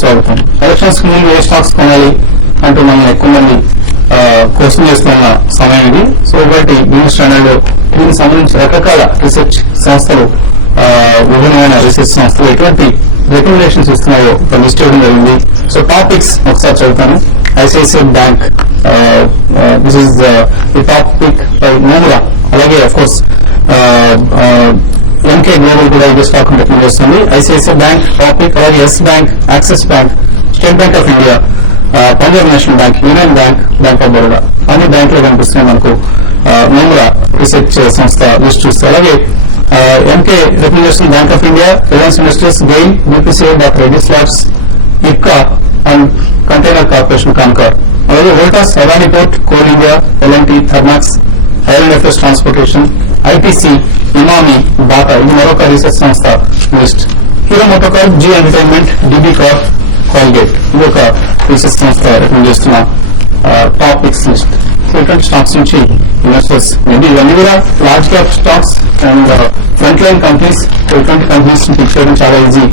స్వాగతం. ఎలక్షన్స్ కి ముందు ఏ స్టాక్స్ కొనాలి అంటూ మనం ఎక్కువ మంది క్వశ్చన్ చేస్తున్న సమయం ఇది. సో ఒకటి బిజినెస్ స్టాండర్డ్ దీనికి సంబంధించి రకరకాల రీసెర్చ్ సంస్థలు, విభిన్నమైన రీసెర్చ్ సంస్థలు ఎటువంటి రికమెండేషన్స్ ఇస్తున్నాయో లిస్ట్ చేయడం జరిగింది. సో టాపిక్స్ ఒకసారి చదువుతాను. ICICI bank, this is the top pick by Nomura. అలాగే అఫ్ కోర్స్ ఎంకే గ్లోబల్ కూడా ఇదే స్టాక్ రికమెండ్ చేస్తుంది. ఐసిఐసిఐ బ్యాంక్ టాపిక్, అలాగే yes bank, axis bank, state bank of India, Punjab national bank, union bank, bank of Baroda అన్ని బ్యాంకులు కనిపిస్తున్నాయి మనకు Nomura research సంస్థ లిస్ట్ చూస్తే. అలాగే ఎంకే రికమెండ్ చేస్తుంది bank of India, Reliance industries, GAIL, BPCI, doctor Reddy's labs, Ipca and container corporation Concor. అలాగే Voltas, Adani port, coal India, L N T, Thermax, iron FS transportation, ITC, Emami, Bata ఇది మరొక రీసెర్చ్ సంస్థ list. Hero motocorp, Zee entertainment, DB corp, Colgate ఇది ఒక రీసెర్చ్ సంస్థ రికమెండ్ చేస్తున్న టాప్ పిక్స్ లిస్ట్. సో ఇటువంటి stocks నుంచి ఇన్వెస్టర్స్ మేబీ ఇవన్నీ కూడా large cap stocks and front line companies. ఇటువంటి కంపెనీస్ పిక్ చేయడం చాలా easy.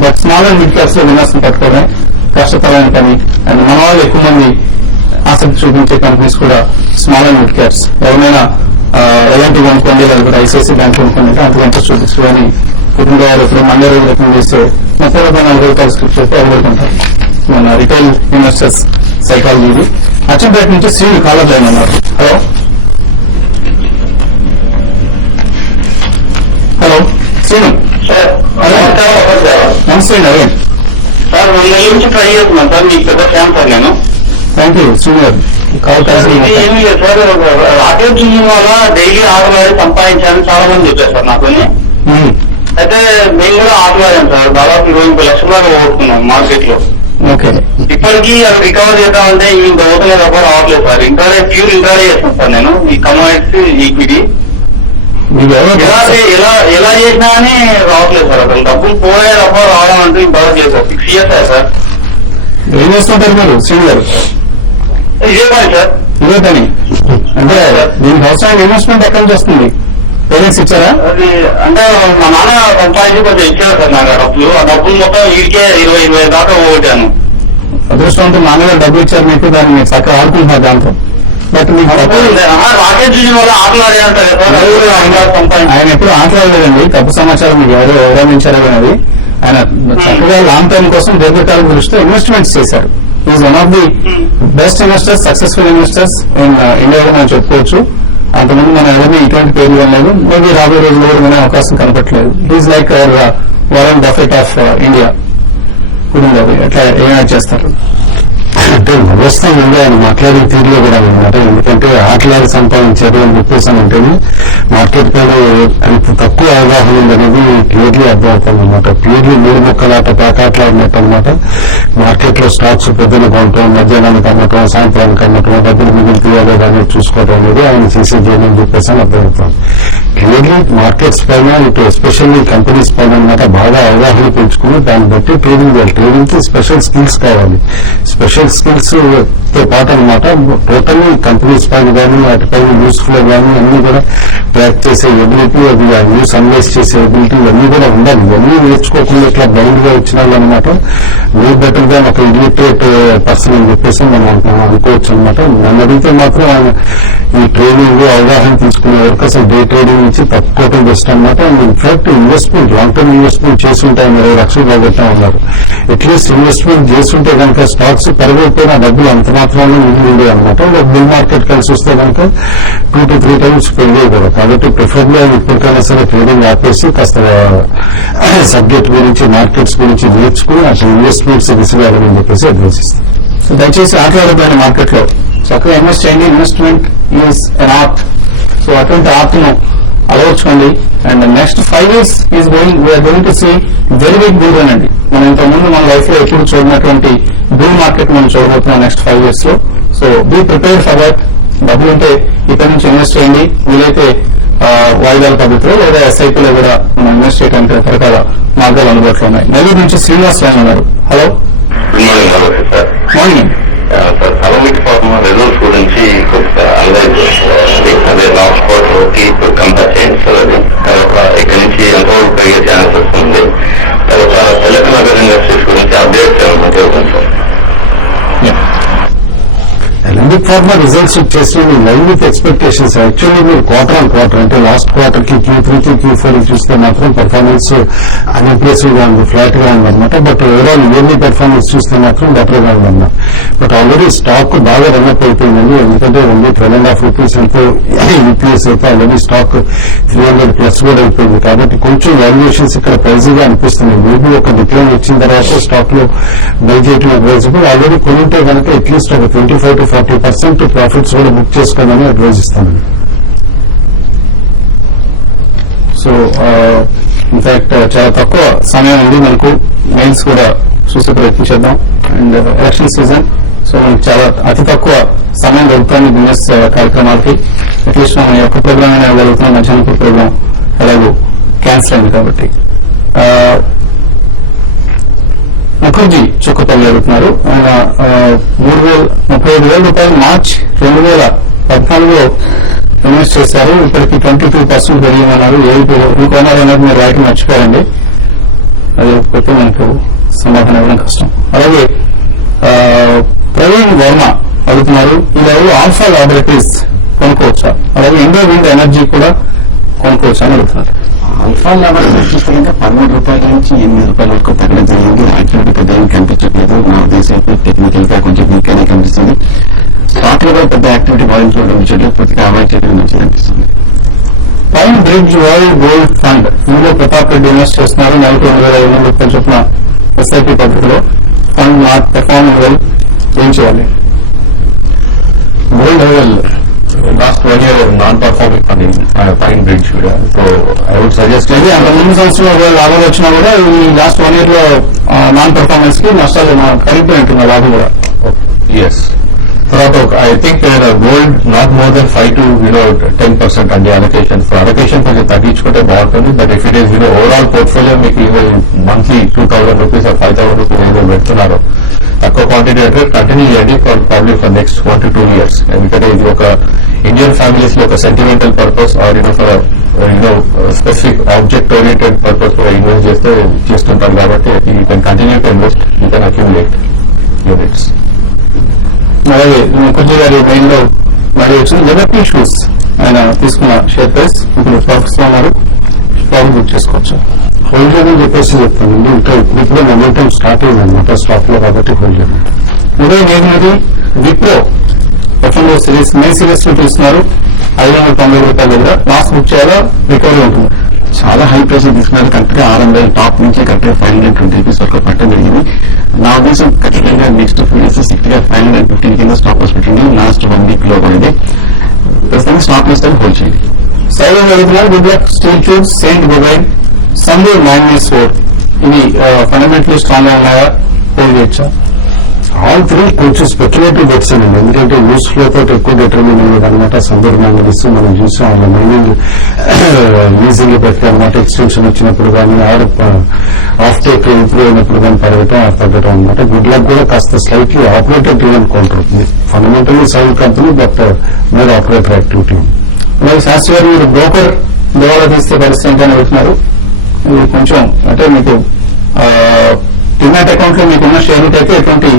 But small and mid caps లో విన్నర్స్ పట్టుకోవడం కష్టతరమైన పని. అండ్ మన వాళ్ళు ఎక్కువ మంది ఆసక్తి చూపించే కంపెనీస్ కూడా స్మాల్ అండ్ మిడ్ క్యాప్స్. ఎవరైనా ఎలాంటి కొనుక్కోండి, లేకపోతే ఐసిఐసి బ్యాంక్ కొనుక్కోండి అంత ఇంట్రెస్ట్ చూపించు. కానీ కుటుంబ వారు ఇప్పుడు మండే రోజు రికమెండ్ చేస్తే 30-40 రూపాయలు స్క్రిప్ట్ చేస్తే అవగలుగుతుంటారు. మన రిటైల్ ఇన్వెస్టర్స్ సైకాలజీ ఇది. అచ్చంపేట నుంచి శ్రీను కాలర్ లైన్ ఉన్నారు. Hello hello Srinu. నమస్తే అండి. అరవింద్ సార్, 1 నెల నుంచి ట్రై చేస్తున్నాను సార్. మీకు పెద్ద ఫ్యాన్ సార్ నేను. థ్యాంక్ యూ శ్రీను గారు. ఏమీ లేదు సార్, రాకెట్ జిమ్ వల్ల డైలీ ఆటలాడి సంపాదించాలని చాలా మంది చెప్పారు సార్ నాకు. అయితే మేము కూడా ఆటలాడాం సార్. దాదాపు 20 లక్షల దాకా పోగొట్టుకున్నాం మార్కెట్ లో. ఓకే. ఇప్పటికీ అది రికవర్ చేద్దామంటే ఇంకా అవుతున్న తప్ప రావట్లేదు సార్. ప్యూర్ ఇంట్రాడే చేస్తాను సార్ నేను. ఈ కమోడిటీస్, ఈక్విటీ ఎలా చేసినా అని రావట్లేదు సార్. అసలు డబ్బులు పోయే తప్ప రావడం అంటే ఇంతవరకు లేదు సార్. 6 years sir. ఏం చేస్తుంటారు మీరు శ్రీను గారు? ఇదే పని సార్. ఇదే పని అంటే దీనికి అవసరమైన ఇన్వెస్ట్మెంట్ ఎక్కడి నుంచి వస్తుంది? పేరెంట్స్ ఇచ్చారా? అది అంటే మా నాన్న సంపాదించి కొంచెం ఇచ్చారు సార్ నాకు డబ్బులు. ఆ డబ్బులు మొత్తం వీడికే 20 దాకా పోగొట్టాను. అదృష్టంతో నాన్నగారు డబ్బులు ఇచ్చారు మీకు, దాన్ని మీరు చక్కగా ఆడుకుంటున్నారు దాంతో. బట్ మీకు రాకెట్ చూసి వల్ల ఆటలాడే అంటారు సార్. ఆయన ఎప్పుడు ఆటలాడలేదండి. తప్పు సమాచారం మీకు ఎవరు అవలంబించారు అనేది. ఆయన చక్కగా లాంగ్ టర్మ్ కోసం దీర్ఘకాలం దృష్టితో ఇన్వెస్ట్మెంట్స్ చేశారు. Is one of the best investors, successful investors in ఇండియాలో మనం చెప్పుకోవచ్చు. అంతకుముందు మనం ఎవరిని ఇటువంటి పేర్లు వినలేదు. మేబీ రాబోయే రోజుల్లో కూడా వినే అవకాశం కనపట్లేదు. Is like Warren Buffett of India. కుటుంబం ఎట్లా ఏమైనా చేస్తారు అంటే వ్యవస్థంగా ఆయన మాట్లాడే తీరులో కూడా అనమాట. ఎందుకంటే ఆటలాడి సంపాదించారు అని చెప్పేసి అంటేనే మార్కెట్ పైన అంత తక్కువ అవగాహన ఉందనేది క్లియర్లీ అర్థమవుతుంది అనమాట. క్లియర్లీ 3 ముక్కలాట ప్యాకాట్లు ఆడినట్టు అనమాట. మార్కెట్ లో స్టాక్స్ పొద్దున కొనటం, మధ్యాహ్నానికి అమ్మటం, సాయంత్రానికి అమ్మటం, డబ్బులు మిగిలి తీయాలి అనేది చూసుకోవడం అనేది ఆయన చేసేది అని చెప్పేసి అని అర్థమవుతుంది. క్లియర్లీ మార్కెట్స్ పైన ఇటు ఎస్పెషల్లీ కంపెనీస్ పైన అనమాట బాగా అవగాహన పెంచుకుని దాన్ని బట్టి ట్రేడింగ్ చేయాలి. ట్రేడింగ్ కి స్పెషల్ స్కిల్స్ కావాలి. స్పెషల్ స్కిల్స్ తో పాటు అనమాట టోటల్ కంపెనీస్ పైన కానీ వాటిపైన న్యూస్ ఫ్లో కానీ అన్ని కూడా ట్రాక్ చేసే ఎబిలిటీ, అది ఆ న్యూస్ అనలైజ్ చేసే ఎబిలిటీ ఇవన్నీ కూడా ఉండాలి. ఇవన్నీ నేర్చుకోకుండా ఇట్లా బ్లైండ్ గా వచ్చిన వాళ్ళు అనమాట మీరు బెటర్ గా ఒక ఇలిటరేట్ పర్సన్ అని చెప్పేసి మనం అనుకోవచ్చు అనమాట. నన్ను అడిగితే మాత్రం ఆయన ఈ ట్రేడింగ్ అవగాహన తీసుకునే వరకు అసలు డే ట్రేడింగ్ నుంచి తప్పుకోవటం బెస్ట్ అనమాట. In fact investment long term investment చేస్తుంటే 20 లక్షలు పోగొట్టా ఉన్నారు. అట్లీస్ట్ ఇన్వెస్ట్మెంట్ చేస్తుంటే కనుక స్టాక్స్ పెరగకపోయినా డబ్బులు అంత మాత్రమే మిగిలి అనమాట. బుల్ మార్కెట్ కలిసి వస్తే కనుక 2 to 3 times పెరిగే కదా. కాబట్టి ప్రిఫరబ్లీ అది ఇప్పటికైనా సరే ట్రేడింగ్ ఆపేసి కాస్త సబ్జెక్ట్ గురించి, మార్కెట్స్ గురించి నేర్చుకుని అసలు ఇన్వెస్ట్మెంట్స్ తీసుకురావాలని చెప్పేసి అడ్వైస్ ఇస్తాం. సో దయచేసి ఆటలాడపోయిన మార్కెట్ లో చక్కగా ఇన్వెస్ట్ చేయండి. Investment is an art. So అటువంటి ఆర్ట్ ను అలవర్చుకోండి. And next 5 years is we're going to see very big bull run అండి. మనం ఇంతకుముందు మన లైఫ్ లో ఎప్పుడు చూడనటువంటి బూల్ మార్కెట్ మనం చూడబోతున్నాం నెక్స్ట్ 5 years లో. So be prepared for that. డబ్బులు ఉంటే ఇక్కడి నుంచి ఇన్వెస్ట్ చేయండి. వీలైతే వాయిదాల పద్ధతిలో లేదా ఎస్ఐపీలో కూడా మనం ఇన్వెస్ట్ చేయడానికి రకరకాల మార్గాలు అందుబాటులో ఉన్నాయి. నెల్లూరు నుంచి శ్రీనివాస్ లైన్ ఉన్నారు. Hello. Morning sir. Alembic pharma results గురించి అదే లాస్ట్ క్వార్టర్ కి కంపేర్ చేయండి సార్. అది తర్వాత ఇక్కడ నుంచి ఎంతవరకు పెరిగే ఛాన్సెస్ ఉంది. తర్వాత తెలంగాణ ఇండస్ట్రీస్ గురించి అప్డేట్స్ ఏమైనా ఫార్మా రిజల్ట్స్ వచ్చేసి లైవ్ విత్ ఎక్స్పెక్టేషన్స్. యాక్చువల్లీ మీరు క్వార్టర్ ఆన్ క్వార్టర్ అంటే లాస్ట్ క్వార్టర్ కి Q3 కి Q4 చూస్తే మాత్రం పర్ఫార్మెన్స్ అన్ఇంప్రెసివ్ గా ఉంది, ఫ్లాట్ గా ఉందన్నమాట. బట్ ఓవరాల్ ఇయర్లీ పెర్ఫార్మెన్స్ చూస్తే మాత్రం బెటర్ గా ఉందన్నమాట. బట్ ఆల్రెడీ స్టాక్ బాగా రన్అప్ అయిపోయిందండి. ఎందుకంటే ఓన్లీ 12.5 రూపీస్ ఎంతో యూపీఎస్ అయితే ఆల్రెడీ స్టాక్ 300 ప్లస్ కూడా అయిపోయింది. కాబట్టి కొంచెం వాల్యుయేషన్స్ ఇక్కడ ప్రైజ్ గా అనిపిస్తున్నాయి. మేబీ ఒక డిక్లైన్ వచ్చిన తర్వాత స్టాక్ లో బై చేయడం అడ్వైజబుల్. ఆల్రెడీ కొనుంటే కనుక అట్లీస్ట్ ఒక 25 to 40% ప్రాఫిట్స్ కూడా బుక్ చేసుకోవాలని అడ్వైజ్ ఇస్తాను. సో ఇన్ఫాక్ట్ చాలా తక్కువ సమయం ఉంది మనకు, మెయిల్స్ కూడా చూసే ప్రయత్నం చేద్దాం. అండ్ ఎలక్షన్ సీజన్, సో మనకు చాలా అతి తక్కువ సమయం దొరుకుతుంది బిజినెస్ కార్యక్రమాలకి. అట్లీస్ట్ మనం ఈ ఒక్క ప్రోగ్రామ్ అయినా ఇవ్వగలుగుతున్నాం. మధ్యాహ్నం ప్రోగ్రామ్ ఎలాగో క్యాన్సిల్ అయింది కాబట్టి. ముఖర్జీ చుక్కపల్లి అడుగుతున్నారు. ఆయన 35,000 రూపాయలు మార్చ్ 2014లో ఇన్వెస్ట్ చేశారు. ఇప్పటికి 22% పెరిగిందన్నారు. ఏ కొనాలన్నది మీరు రాయటం మర్చిపోయారండి. అది ఒక్కటి మనకు సమాధానం ఇవ్వడం కష్టం. అలాగే ప్రవీణ్ వర్మ అడుగుతున్నారు, ఈ లెవెల్లో ఆల్ఫా లాబొరేటరీస్ కొనుక్కోవచ్చా, అలాగే ఇండో విండ్ ఎనర్జీ కూడా కొనుక్కోవచ్చా అని అడుగుతున్నారు. ఆల్ఫా లాబొరేటరీస్ చూస్తే కనుక 13 రూపాయల నుంచి 8 రూపాయల వరకు తగ్గడం జరిగింది. యాక్టివిటీ పెద్ద ఏం కనిపించట్లేదు. నా ఉద్దేశం అయితే టెక్నికల్ గా కొంచెం వీక్ అనే కనిపిస్తుంది. స్టాక్ లో కూడా పెద్ద యాక్టివిటీ వాల్యూమ్స్ లో కనిపించట్లేదు. పూర్తిగా అవాయిడ్ చేయడం మంచిది అనిపిస్తుంది. Pine bridge world gold fund ఇందులో ప్రతాప్ రెడ్డి ఇన్వెస్ట్ చేస్తున్నారు. 42,500 రూపాయలు చొప్పున ఎస్ఐపి పద్ధతిలో. ఫండ్ నాట్ పెర్ఫార్మింగ్ వెల్, ఏం చేయాలి? Gold level last 1 year non-performing funding Pine Bridge కూడా. So I would suggest అయితే అంత ముందు సంవత్సరంలో ఒకవేళ లాభాలు వచ్చినా కూడా ఈ లాస్ట్ 1 year లో నాన్ పెర్ఫార్మెన్స్ కి నష్టాలు కలిగిపోయి ఉంటుంది లాభం కూడా. yes. తర్వాత I think gold not more than 5 to 10% అండి allocation. So allocation కొంచెం తగ్గించుకుంటే బాగుంటుంది. But if it is overall portfolio మీకు monthly 2,000 rupees or 5,000 rupees ఏదో పెడుతున్నారు, తక్కువ క్వాంటిటీ అయితే కంటిన్యూ చేయండి probably for next 1 to 2 years. ఎందుకంటే ఇది ఒక ఇండియన్ ఫ్యామిలీస్ లో ఒక sentimental purpose or for specific object oriented purpose లో ఇన్వెస్ట్ చేస్తుంటారు. కాబట్టి you can continue to invest, you can accumulate units. అలాగే ముఖర్జీ గారి మెయిన్ లో మరి వచ్చింది లిబర్టీ షూస్. ఆయన తీసుకున్న షేర్ ప్రైస్ ఇప్పుడు ప్రాఫిట్స్ లో ఉన్నారు. ప్రాఫిట్ బుక్ చేసుకోవచ్చు. హోల్డ్ చేయమని చెప్పేసి చెప్తానండి. ఇంకా ఇప్పుడు మొమెంటం స్టార్ట్ అయిందన్నమాట స్టాక్ లో, కాబట్టి హోల్డ్ చేయండి. ఉదయం 8 విప్రో ఎఫ్ఎంఓ సిరీస్ మెయిన్ సిరీస్ లో తీసుకున్నారు. 590 రూపాయల దగ్గర లాస్ బుక్ చేయాలా, రికవరీ ఉంటుంది? చాలా హై ప్రైస్ తీసుకున్నారు. కరెక్ట్ గా 600 టాప్ నుంచి కరెక్ట్ గా 520 రూపీస్ వరకు పట్టడం జరిగింది. నా ఉద్దేశం ఖచ్చితంగా నెక్స్ట్ 2 డేస్ స్ట్రిక్ట్ గా 515 కింద స్టాప్ లాస్ పెట్టింది. లాస్ట్ 1 వీక్ లో పడింది. ప్రస్తుతానికి స్టాప్ లాస్ హోల్డ్ చేయండి. సైలెంట్ జరుగుతున్నారు. Good luck steel tubes, saint బొబైల్, సందూర్ మ్యాంగనీస్ ఓర్, ఇవి ఫండమెంటలీ స్ట్రాంగ్ గా ఉన్నాయా, హోల్డ్ చేయొచ్చా? ఆల్ త్రీ కొంచెం స్పెక్యులేటివ్ బెట్స్ అండి. ఎందుకంటే న్యూస్ ఫ్లో తోటి ఎక్కువ డిటర్మిన్ అయ్యేది అనమాట. సందర్భ మ్యాంగనీస్ మనం చూసాం, వాళ్ళ మైనింగ్ లీజింగ్ పెట్టి అనమాట. ఎక్స్టెన్షన్ వచ్చినప్పుడు కానీ ఆఫ్ టేక్ ఇంప్రూవ్ అయినప్పుడు కానీ పెరగటం తగ్గటం అనమాట. గుడ్ లక్ కూడా కాస్త స్లైట్లీ ఆపరేటర్ డ్రివెన్ కౌంటర్ అవుతుంది. Fundamentally sound company, but more operator activity. అలాగే శాస్త్రి గారు, మీరు బ్రోకర్ దివాలా తీస్తే పరిస్థితి ఏంటని అడుగుతున్నారు. ఇది కొంచెం అంటే మీకు డిమాట్ అకౌంట్ లో మీకున్న షేర్కి అయితే ఎటువంటి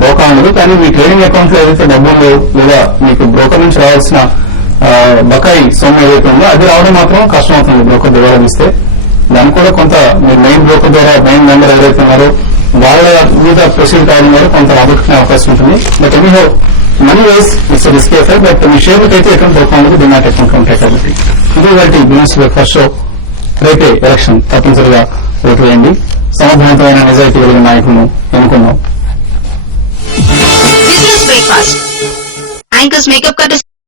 బ్రోకా ఉండదు. కానీ మీ ట్రేడింగ్ అకౌంట్ లో ఏదైతే డబ్బులు లేవు లేదా మీకు బ్రోకర్ నుంచి రావాల్సిన బకాయి సొమ్ము ఏదైతే ఉందో అది రావడం మాత్రం కష్టం అవుతుంది బ్రోకర్ దివాలా తీస్తే. దానికి కూడా కొంత మీరు మెయిన్ బ్రోకర్ ద్వారా మెయిన్ మెంబర్ ఎవరైతే ఉన్నారో వాళ్ళ మీద ప్రొసీడ్ కావడం ద్వారా కొంత రాబట్టుకునే అవకాశం ఉంటుంది. But anyhow money wise it's risk effect. But మీ షేర్కి అయితే ఎటువంటి బ్రోకా ఉండదు, డిమాట్ అకౌంట్ ఉంటాయి కాబట్టి. ఇది వాటి బిజినెస్ బ్రేక్ఫాస్ట్ షో. రేపే ఎలక్షన్, తప్పనిసరిగా ఓటు వేయండి. సమర్థవంతమైన నిజాయితీ కలిగిన నాయకులను ఎన్నుకుందాం. Business Breakfast. Anchors Makeup Cut